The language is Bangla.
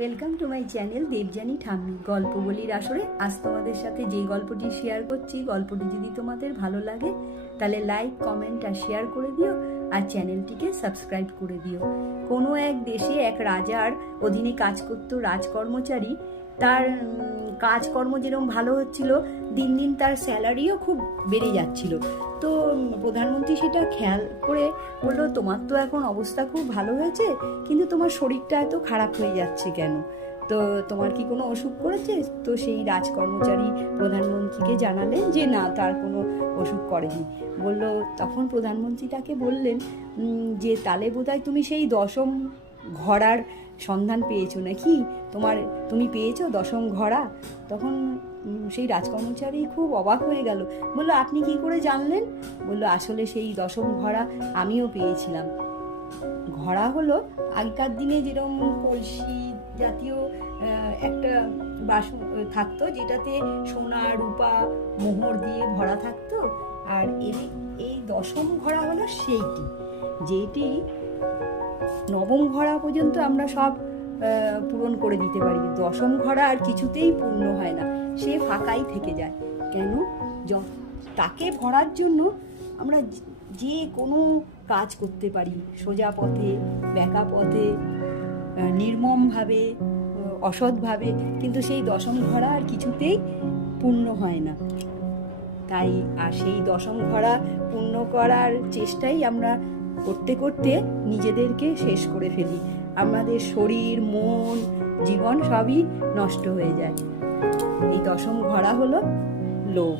Welcome to my channel Debjani ঠাম্মি। গল্প বলির আসরে আজ তোমাদের সাথে যে গল্পটি শেয়ার করছি, গল্পটি যদি তোমাদের ভালো লাগে তাহলে লাইক, কমেন্ট আর শেয়ার করে দিও, আর চ্যানেলটিকে সাবস্ক্রাইব করে দিও। কোনো এক দেশে এক রাজার অধীনে কাজ করত রাজকর্মচারী। তার কাজকর্ম যেরকম ভালো হচ্ছিল, দিন দিন তার স্যালারিও খুব বেড়ে যাচ্ছিল। তো প্রধানমন্ত্রী সেটা খেয়াল করে বললো, তোমার তো এখন অবস্থা খুব ভালো হয়েছে, কিন্তু তোমার শরীরটা এত খারাপ হয়ে যাচ্ছে কেন? তো তোমার কি কোনো অসুখ করেছে? তো সেই রাজকর্মচারী প্রধানমন্ত্রীকে জানালেন যে না, তার কোনো অসুখ করেনি। বললো, তখন প্রধানমন্ত্রী তাকে বললেন যে তাহলে বোধহয় তুমি সেই দশম ঘোড়ার সন্ধান পেয়েছো নাকি? তুমি পেয়েছো দশম ঘোড়া? তখন সেই রাজকর্মচারী খুব অবাক হয়ে গেল। বললো, আপনি কি করে জানলেন? বললো, আসলে সেই দশম ঘোড়া আমিও পেয়েছিলাম। ঘোড়া হলো আগেকার দিনে যেরকম কলসি জাতীয় একটা বাসন থাকতো, যেটাতে সোনা, রূপা, মোহর দিয়ে ভরা থাকতো। আর এই দশম ঘোড়া হলো সেইটি, যেটি নবম ঘোড়া পর্যন্ত আমরা সব পূরণ করে দিতে পারি। দশম ঘোড়া আর কিছুতেই পূর্ণ হয় না, সে ফাঁকাই থেকে যায়। কেন? তাকে ভরার জন্য আমরা যে কোনো কাজ করতে পারি, সোজা পথে, বেঁকা পথে, নির্মমভাবে, অসৎভাবে, কিন্তু সেই দশম ঘোড়া আর কিছুতেই পূর্ণ হয় না। তাই আর সেই দশম ঘোড়া পূর্ণ করার চেষ্টাই আমরা করতে করতে নিজেদেরকে শেষ করে ফেলি। আমাদের শরীর, মন, জীবন সবই নষ্ট হয়ে যায়। এই দশম ঘোড়া হলো লোভ।